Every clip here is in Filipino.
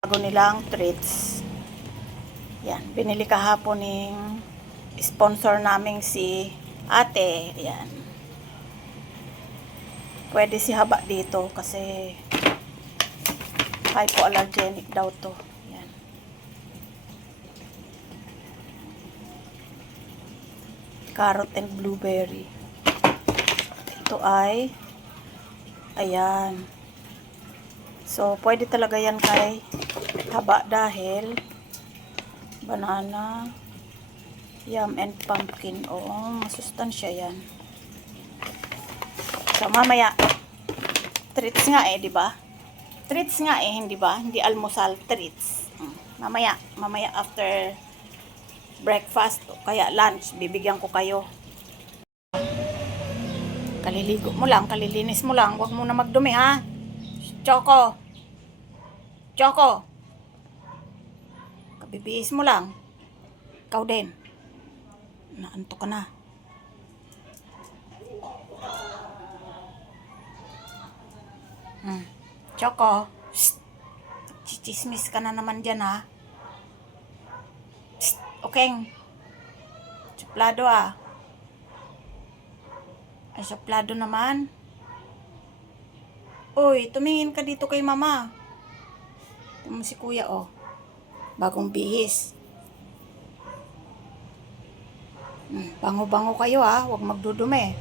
Bago nilang treats. Yan, binili kahapon ng sponsor naming si ate. Yan. Pwede si haba dito kasi hypoallergenic daw to. Yan. Carrot and blueberry. Ito ay ayan. So, pwede talaga yan kay haba dahil banana, yam, and pumpkin. Oo, masustansya yan. So, mamaya, treats nga eh, di ba? Treats nga eh, hindi ba? Hindi almusal, treats. Mamaya after breakfast, kaya lunch, bibigyan ko kayo. Kaliligo mo lang, kalilinis mo lang. Huwag mo na magdumi, ha? Choco. Kabibihis mo lang. Ikaw din. Naantok ka na. Choco. Chichismis ka na naman dyan, ha? Okay. Suplado, ah. Ay, suplado naman. Uy, tumingin ka dito kay mama. Ito mo si kuya, oh. Bagong bihis. Bango-bango kayo, ha. Huwag magdudumi.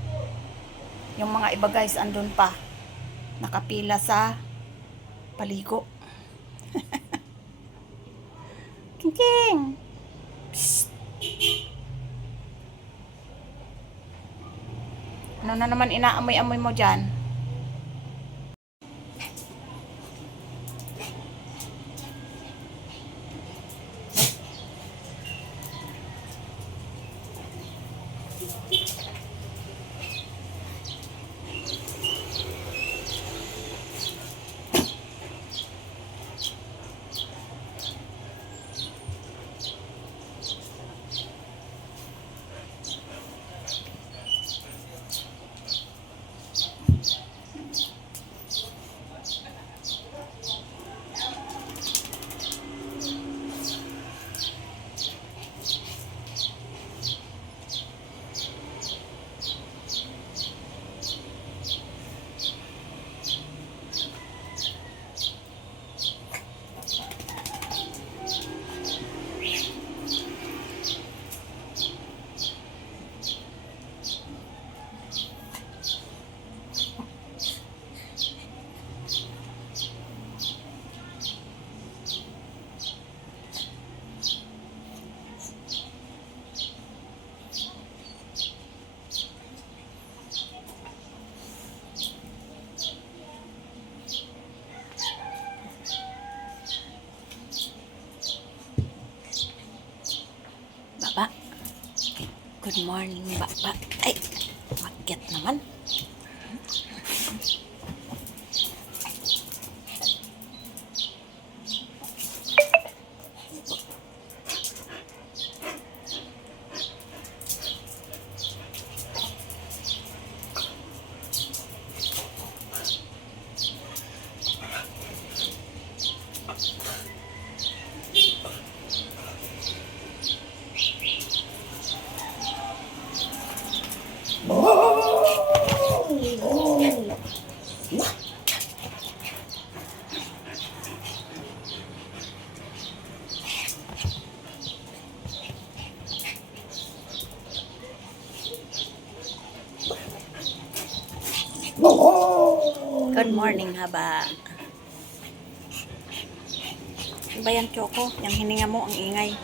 Yung mga iba guys, andun pa. Nakapila sa paligo. King. Psst. Ano na naman inaamoy-amoy mo dyan? Baba. Good morning, Baba. Ay, makyat naman. Good morning, haba. Ano ba yan, Choco? Yung hininga mo, ang ingay.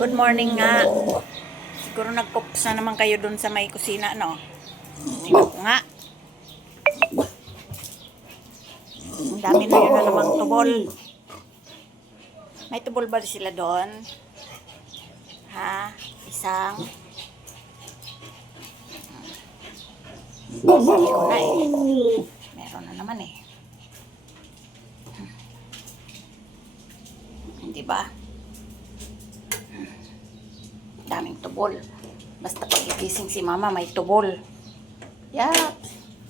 Good morning nga. Siguro nagpups na naman kayo dun sa may kusina, no? Tingnan ko nga. Ang dami na yun na namang tubol. May tubol ba sila doon? Ha? Isang? Sabi ko na eh. Meron na naman eh. Hindi ba? Daming tubol. Basta pagigising si mama, may tubol. Yap,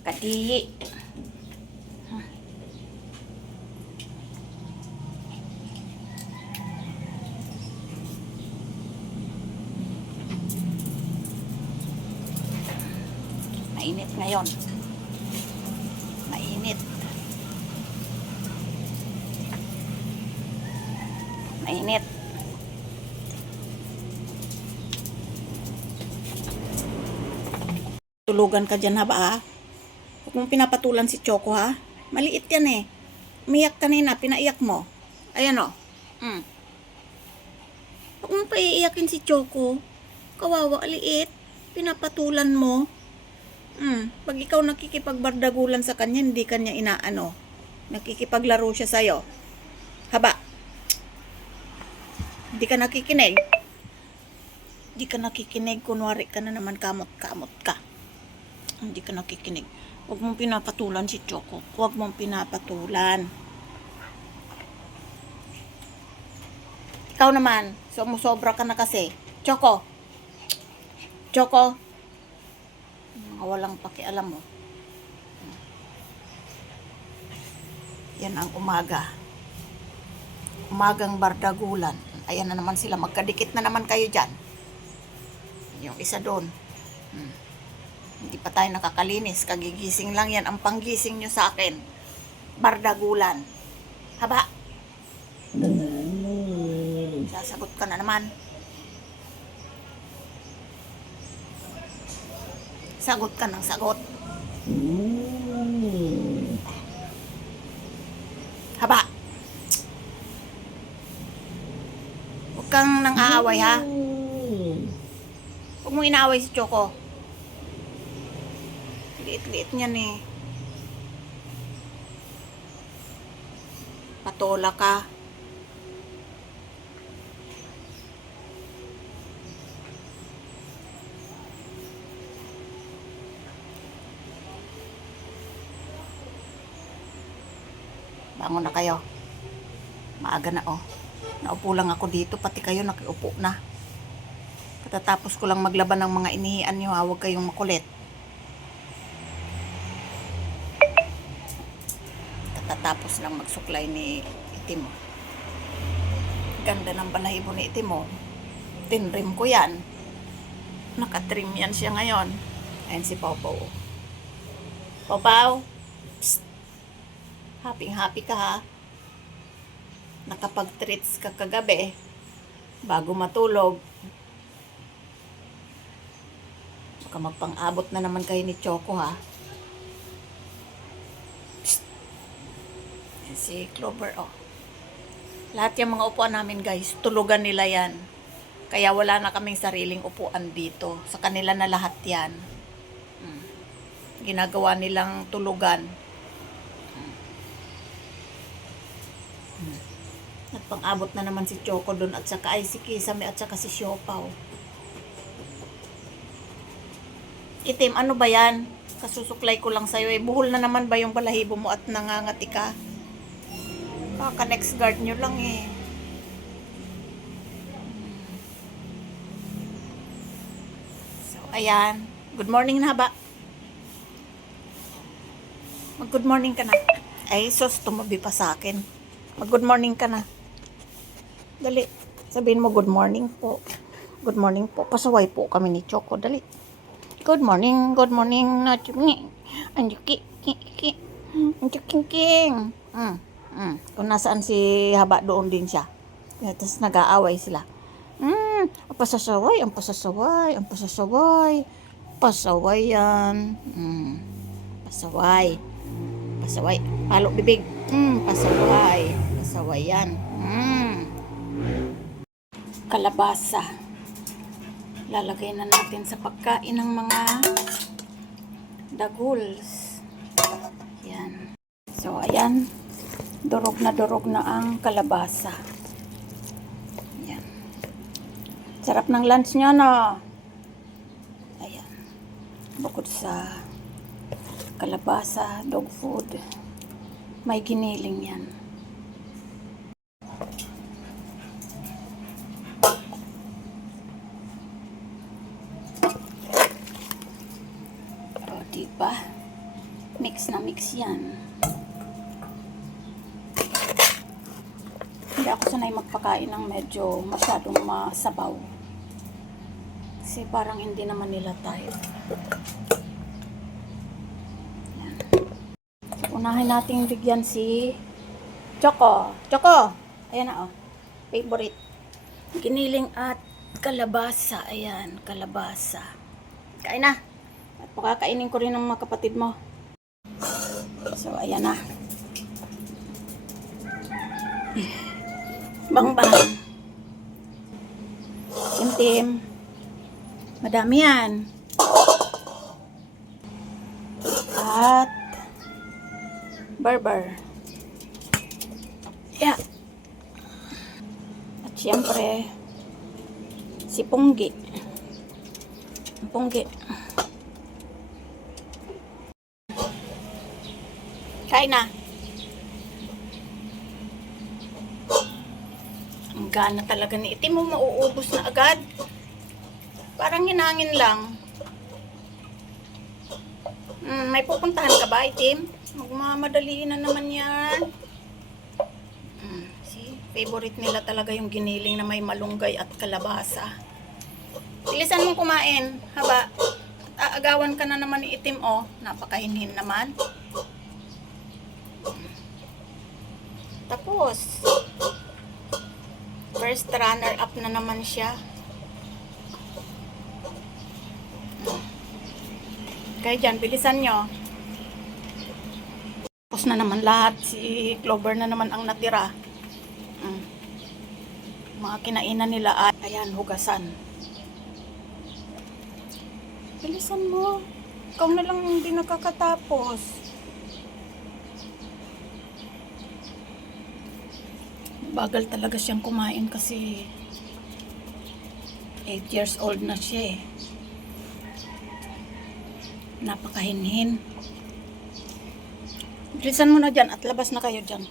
kadiyi. Mainit ngayon. Mainit. Mainit. Tulugan ka dyan ha ba ha? Huwag mong pinapatulan si Choco ha. Maliit yan eh. Umiyak kanina, pinaiyak mo. Ayan o. Huwag mong paiiyakin si Choco. Kawawa, liit. Pinapatulan mo. Pag ikaw nakikipagbardagulan sa kanya, hindi kanya inaano. Nakikipaglaro siya sa'yo. Haba. Hindi ka nakikinig. Hindi ka nakikinig. Kunwari ka na naman kamot-kamot ka. Hindi ka nakikinig. Huwag mong pinapatulan si Choco. Huwag mong pinapatulan. Ikaw naman, sumusobra ka na kasi. Choco. Choco. Walang pakialam mo. Yan ang umaga. Umagang bardagulan. Ayan na naman sila. Magkadikit na naman kayo dyan. Yung isa doon. Hindi pa tayo nakakalinis. Kagigising lang yan. Ang panggising nyo sa akin. Bardagulan. Haba. Sasagot ka na naman. Sagot ka ng sagot. Haba. Huwag kang nang aaway ha. Huwag mong inaaway si Choco. Liit-liit niyan eh. Patola ka. Bangon na kayo. Maaga na oh. Naupo lang ako dito, pati kayo nakiupo na. Katatapos ko lang maglaban ng mga inihian nyo, huwag kayong makulit. Katatapos lang magsuklay ni Itimo. Ganda ng balahibo ni Itimo. Tinrim ko yan. Nakatrim yan siya ngayon. Ayan si Pau Pau. Pau Pau. Happy ka ha. Nakapag-treats ka kagabi bago matulog. Baka magpang-abot na naman kayo ni Choco ha. Psst. Yan si Clover oh. Lahat yung mga upuan namin guys, tulugan nila yan. Kaya wala na kaming sariling upuan dito. Sa kanila na lahat yan. Ginagawa nilang tulugan. Nagpang-abot na naman si Choco doon at saka ay si Kisame at saka si Siopaw. Itim, ano ba yan? Kasusuklay ko lang sa'yo eh. Buhol na naman ba yung balahibo mo at nangangati ka? Baka next guard nyo lang eh. So, ayan. Good morning na ba? Mag-good morning ka na. Ay, sos, tumabi pa sa akin. Mag-good morning ka na. Dali. Sabihin mo, good morning po. Good morning po. Pasaway po kami ni Choco. Dali. Good morning. Good morning. Anjuki. Anjuking. Kung nasaan si Haba, doon din siya. Tapos nag-aaway sila. Ang pasasaway. Ang pasasaway. Ang pasasaway. Pasaway yan. Pasaway. Pasaway. Palo bibig. Pasaway. Pasaway yan. Kalabasa. Lalagay na natin sa pagkain ng mga daguls. Yan. So, ayan. Durog na ang kalabasa. Yan. Sarap ng lunch nyo, no? Ayan. Bukod sa kalabasa, dog food, may giniling yan. Diba? Mix na mix yan. Hindi ako sanay magpakain ng medyo masyadong masabaw. Kasi parang hindi naman nila type. Yan. So, unahin nating bigyan si Choco. Choco! Ayan na oh. Favorite. Giniling at kalabasa. Ayan, kalabasa. Kain na. At pakakainin ko rin ng mga kapatid mo. So, ayan na. Bang-bang. Tim-tim. Madami yan. At barber. Yeah. At syempre, si Punggi. Punggi. Kain na. Ang gana talaga ni Itim mo, mauubos na agad. Parang hinangin lang. May pupuntahan ka ba, Itim? Magmamadali na naman yan. See? Favorite nila talaga yung giniling na may malunggay at kalabasa. Bilisan mong kumain. Haba. Aagawan ka na naman ni Itim, oh. Napakahinhin naman. Tapos, first runner-up na naman siya. Kaya dyan, bilisan nyo. Tapos na naman lahat. Si Clover na naman ang natira. Mga kinainan nila ay, ayan, hugasan. Bilisan mo. Ikaw na lang hindi nakakatapos. Bagal talaga siyang kumain kasi 8 years old na siya eh. Napakahinhin. Bilisan mo na dyan at labas na kayo dyan.